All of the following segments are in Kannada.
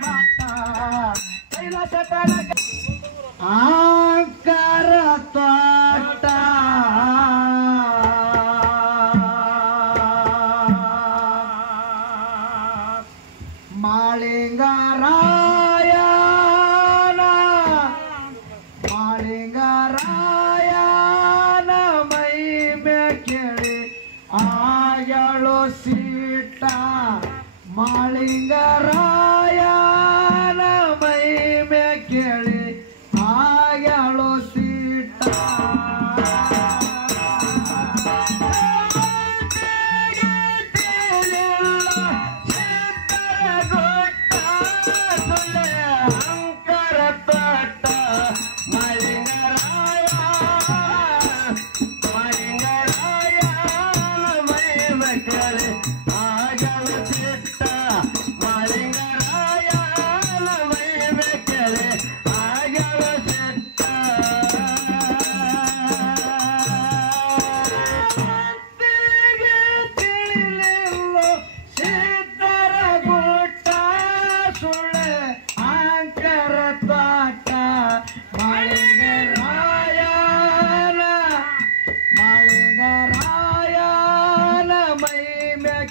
ಮಾತ ಕೈಲಾಸ ತನಕ ಆಂಕರ ತೋಟ ಮಾಳಿಂಗರಾಯನ ಮೈ ಮೇ ಕೇಳಿ ಆಯಳು ಸೀಟ ಮಾಳಿಂಗರಾಯನ ಮೈ ಮೇ ಕೇಳಿ ಆಯಳು ಸೀಟ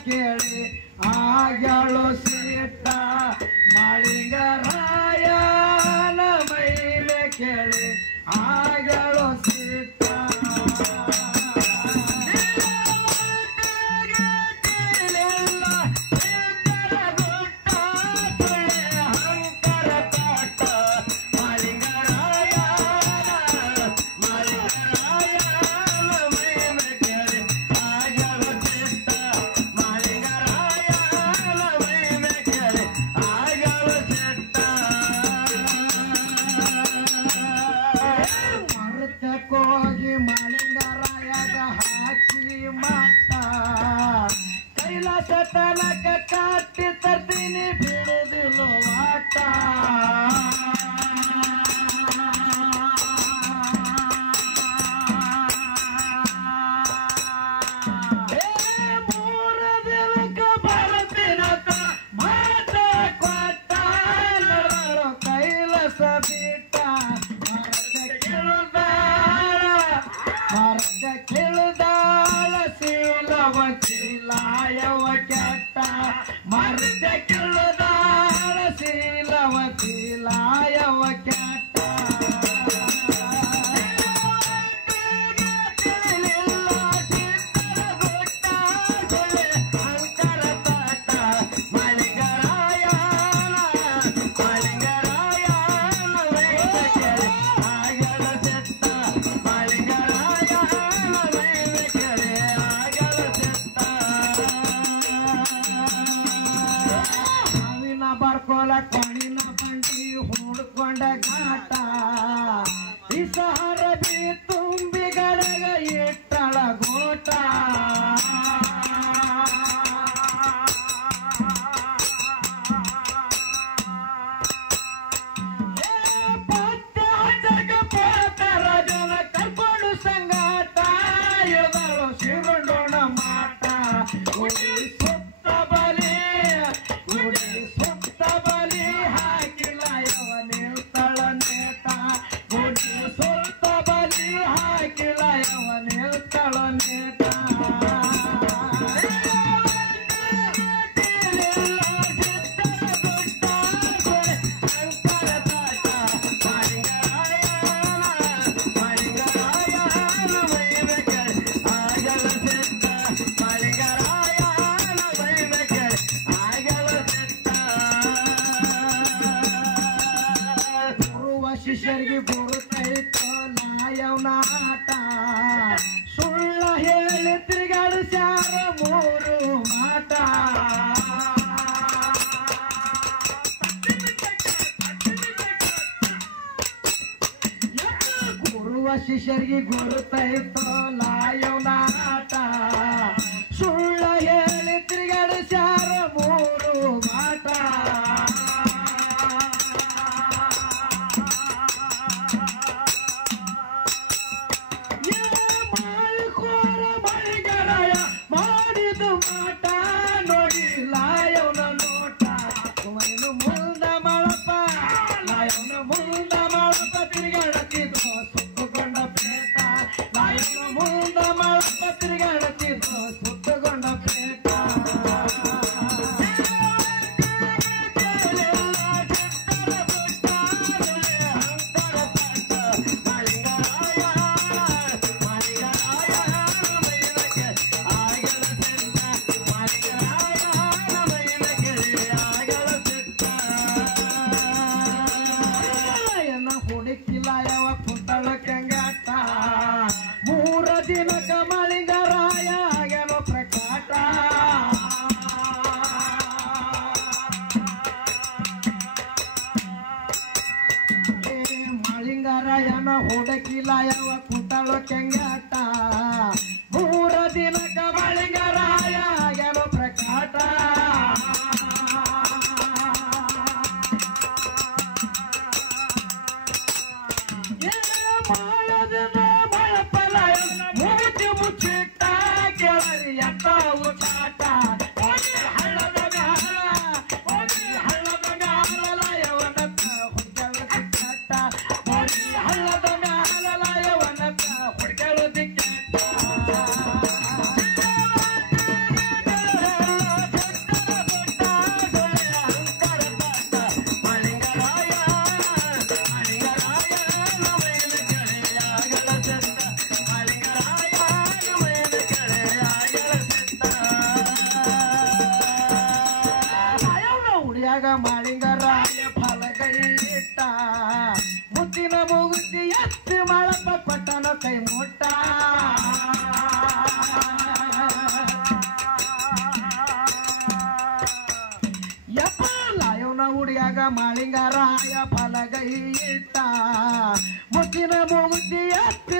ಕೇಳಿ ಆಗ್ಯಾಳು ಸೀಟ ಮಾಳಿಂಗರಾಯನ ಮೈ ಮೇ ಕೇಳಿ ಆಗ್ಯಾಳು ಸೀಟ ಹೋಗಿ ಮಾಳಿಂಗರಾಯಗ ಹಾಕಿ ಮಾತ ಕೈಲಾಸ ತನಕ ಕಾಟಿ ತರ್ತೀನಿ ಬಿಡುದಿಲ್ಲ ಆಟ ಮೂರು ದಿನಕ್ಕ ಬರ್ತೀನಂತ ಮಾತ ಕೊಟ್ಟ ಕೈಲಾಸ ಬಿಟ್ಟ ಕೇಳುದಾಳ ಶೀಲವತಿ ಲಾಯವ ಕೆಟ್ಟ ಮರ್ದ ಕೇಳುದಾಳ ಶೀಲವತಿ ಲಾಯವ ಕೆಟ್ಟ ಬರ್ಕೋಲ ಕೊಣಿನ ಬಂಡಿ ಹುಡ್ಕೊಂಡ ಘಾಟ ಇಸಹರ ಬಿ ತುಂಬಿ ಗಡಗ ಇಟ್ಟಳ ಗೋಟ ಪತ್ಯ ಜಗ ಪೋತರ ಜನ ಕರ್ಕೊಂಡು ಸಂಗಾಟ ಇಳಿದಳು ಶಿವಗೊಂಡೋಣ ಮಾಟ ಸುತ್ತ ಬಲಿ ಬಲಿ ಹಾಕಿಲ್ಲ ನಿಲ್ತಳ ನೇಟ ಗುಡಿ ಸುತ್ತ ಬಲಿ ಹಾಕಿಲ್ಲ ನಿಲ್ತಳ ನೇಟ ಶಿಷ್ಯರಿಗೆ ಗುರುತೈತೋ ನಾಯವನಾಟ ಸುಳ್ಳ ಹೇಳಿ ತಿರುಗಾಡಿಸ್ಯಾರ ಮೂರು ಮಾಟ ಗುರುವ ಶಿಷ್ಯರಿಗೆ ಗುರುತೈತೋ ನಾಯವನಾಟ ಸುಳ್ಳ ಹೇಳಿ ತಿರುಗಾಡಿಸ್ಯಾರ ಮೂರು ಮಾಟ ಮಾಡಿದು ಮಾಟ ನೋಡಿ ಲಾಯವನ ನೋಟ ಮುಲ್ದ ಹುಡುಕಿಲ ಯಾವ ಕುಂತಳು ಕೆಂಗಾಟ ಮೂರ ದಿನಕ ಬಳಿಗರಾಯ ಆಗ್ಯಾವ ಪ್ರಕಾಟ ಮಾಡದಿನ ಮಳಪಲ ಮುಗಿಸಿ ಮುಚ್ಚಿಟ್ಟ ಕೇಳರಿ ಎಂತ ಊಟಾಟ ಹಳ್ಳದ ಮ್ಯಾಲಯವನತ್ತ ಹುಡ್ಗಳು ದಿಕ್ಕಾಟ ಹಳ್ಳದ ಮ್ಯಾಲಯವನತ್ತ ಹುಡ್ಗಳು ದಿಕ್ಕಾಟ ಮಾಳಿಂಗರಾಯ ಫಲಗೈ ಇಟ್ಟ ಮುತ್ತಿನ ಮುಗುತಿ ಎತ್ತಿ ಮಾಡಪ್ಪ ಕೊಟ್ಟನ ಕೈ ಮುಟ್ಟ ಯಪ್ಪಲಾಯವನ ಹುಡಿಯಾಗ ಮಾಳಿಂಗರಾಯ ಫಲಗೈ ಇಟ್ಟ ಮುತ್ತಿನ ಮುಗುತಿ ಎತ್ತಿ